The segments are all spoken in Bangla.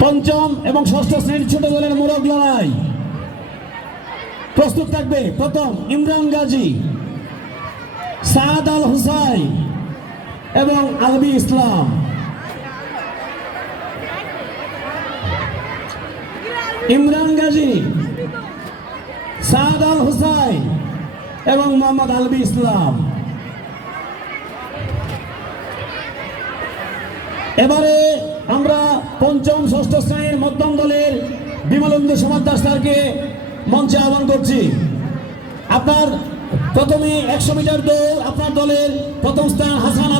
পঞ্চম এবং ষষ্ঠ শ্রেণীর ছোট দলের মোরগ লড়াই প্রস্তুত থাকবে। প্রথম ইমরান গাজী, সাদ আল হুসাইন এবং আলবি ইসলাম। ইমরান গাজী, সাদ আল হুসাইন এবং মোহাম্মদ আলবি ইসলাম। এবারে আমরা পঞ্চম ষষ্ঠ শ্রেণীর মধ্যম দলের বিমলেন্দু সমাদ্দার স্যারকে মঞ্চে আহ্বান করছি। আপনার প্রথমে 100 মিটার দৌড়, আপনার দলের প্রথম স্থান হাসান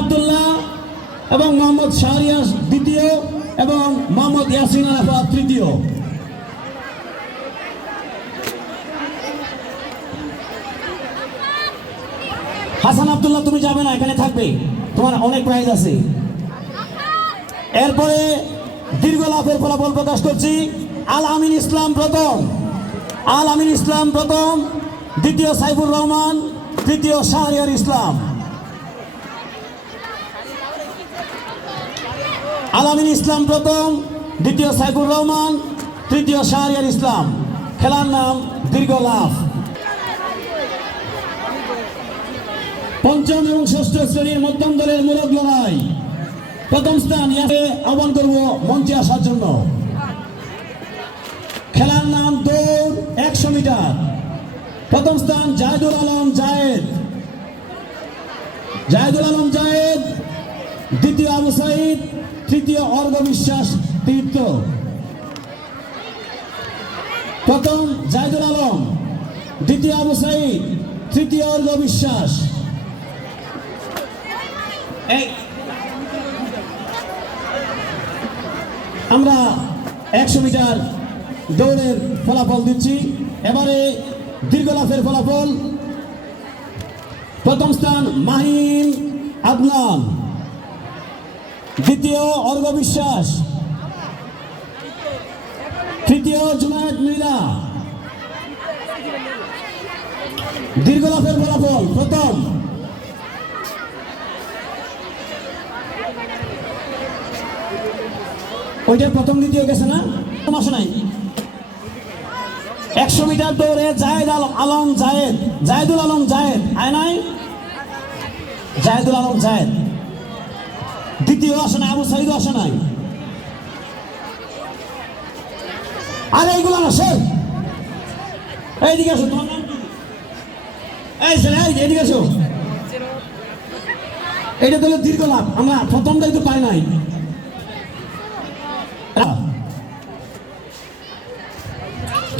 আব্দুল্লাহ এবং মোহাম্মদ শাহরিয়াস দ্বিতীয় এবং মোহাম্মদ ইয়াসিন আরাফাত তৃতীয়। হাসান আব্দুল্লাহ তুমি যাবে না, এখানে থাকবে, তোমার অনেক প্রাইজ আছে। এরপরে দীর্ঘ লাফের ফলাফল প্রকাশ করছি। আল আমিন ইসলাম প্রথম, দ্বিতীয় সাইফুর রহমান, তৃতীয় শাহরিয়ার ইসলাম। আল আমিন ইসলাম প্রথম, দ্বিতীয় সাইফুর রহমান, তৃতীয় শাহরিয়ার ইসলাম। খেলার নাম দীর্ঘ লাফ। পঞ্চম এবং ষষ্ঠ শ্রেণীর মধ্যম দলের মোরগ লড়াই প্রথম স্থান আহ্বান করব মঞ্চে আসার জন্য। খেলার নাম দৌড় 100 মিটার। প্রথম স্থান জাহেদুল আলম জায়েদ, দ্বিতীয় আবু সাইদ, তৃতীয় অর্ঘ বিশ্বাস তীর্থ। প্রথম জাহেদুল আলম, দ্বিতীয় আবু সাইদ, তৃতীয় অর্ঘ বিশ্বাস। আমরা 100 মিটার দৌড়ের ফলাফল দিচ্ছি। এবারে দীর্ঘ লাফের ফলাফল। প্রথম স্থান মাহিম আদনান, দ্বিতীয় অর্ঘ বিশ্বাস, তৃতীয় জুনায়েদ মৃধা। দীর্ঘ লাফের ফলাফল। প্রথম ওইটা প্রথম দ্বিতীয় গেছে না, আসে নাই। 100 মিটার দৌড়ে জাহেদুল আলম জায়েদ আয় নাই, জাহেদুল আলম জায়েদ দ্বিতীয় আসে নাই, আবু সাইদ আসে নাই। আরে এইগুলো আসে, এইদিকে আসো, তোমার নাম কি? এই ছেলে এইদিকে আসো। এইটা তো দীর্ঘ লাভ, আমরা প্রথমটাই তো পাই নাই।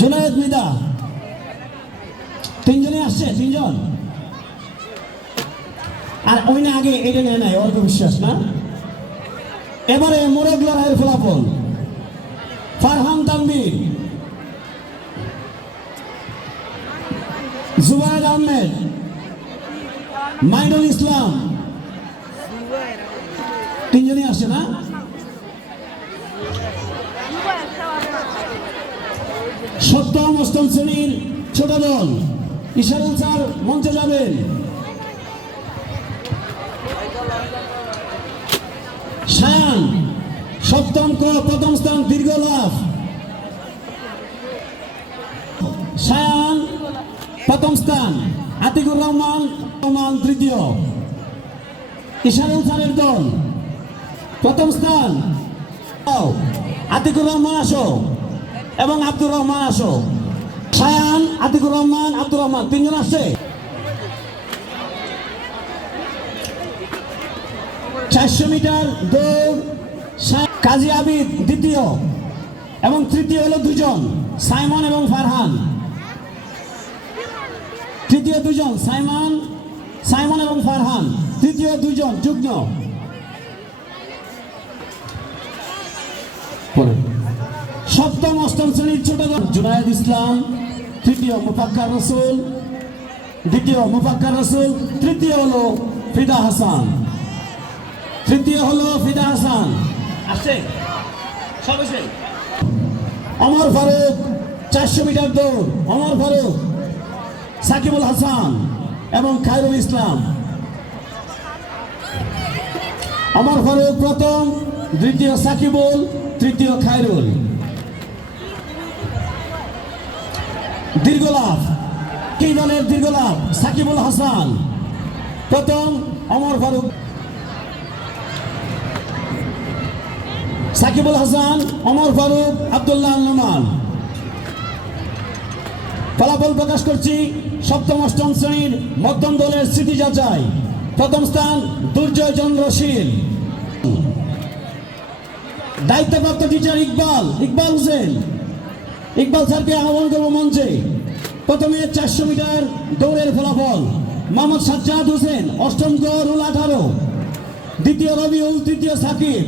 জুনায়েদ মৃধা তিনজনে আসছে, তিনজন। আর ওই না আগে এটা নেয় নাই, অর্ঘ বিশ্বাস না। এবারে মোরগ লড়াইয়ের ফলাফল। ফারহান তানভীর, জুবায়ের আহমেদ, মাইনুল ইসলাম, তিনজনই আসছে না। সপ্তম অষ্টম শ্রেণীর ছোট দল ইশারুল স্যার মঞ্চে যাবেন। শায়ান সপ্তম ক প্রথম স্থান দীর্ঘ লাফ। শায়ান প্রথম স্থান, আতিকুর রহমান তৃতীয়। ইশারুল স্যারের দল প্রথম স্থান, আতিকুর রহমান আসো এবং আব্দুর রহমান আসো। শায়ান, আতিকুর রহমান, আব্দুর রহমান তিনজন আসছে। 400 মিটার দৌড় কাজী আবিদ দ্বিতীয় এবং তৃতীয় হলো দুজন, সাইমন এবং ফারহান। তৃতীয় দুজন সাইমন এবং ফারহান, তৃতীয় দুজন যুগ্ম। সপ্তম অষ্টম শ্রেণীর ছোট দল জুনায়েদ ইসলাম, তৃতীয় মুফাক্কার রসুল, দ্বিতীয় মুফাক্কার রসুল, তৃতীয় হলো ফিদা হাসান। আসছে সব এসে। অমর ফারুক 400 মিটার দৌড়, অমর ফারুক, সাকিবুল হাসান এবং খায়রুল ইসলাম। আমার ফারুক প্রথম, দ্বিতীয় সাকিবুল, তৃতীয় খায়রুল। দীর্ঘলাভ, কি দলের দীর্ঘলাভ? সাকিবুল হাসান প্রথম, অমর ফারুক। সাকিবুল হাসান, অমর ফারুক, আব্দুল্লাহ নোমান। ফলাফল প্রকাশ করছি সপ্তম অষ্টম শ্রেণীর মধ্যম দলের স্মৃতি যাচাই। প্রথম স্থান দুর্জয় চন্দ্র শীল। দায়িত্বপ্রাপ্ত টিচার ইকবাল হোসেন। ইকবাল স্যারকে আহ্বান করব মঞ্চে। প্রথমে 400 মিটার দৌড়ের ফলাফল: মোহাম্মদ সাজ্জাদ হোসেন, অষ্টম ক, রুল 18। দ্বিতীয় রবিউল, তৃতীয় সাকিব।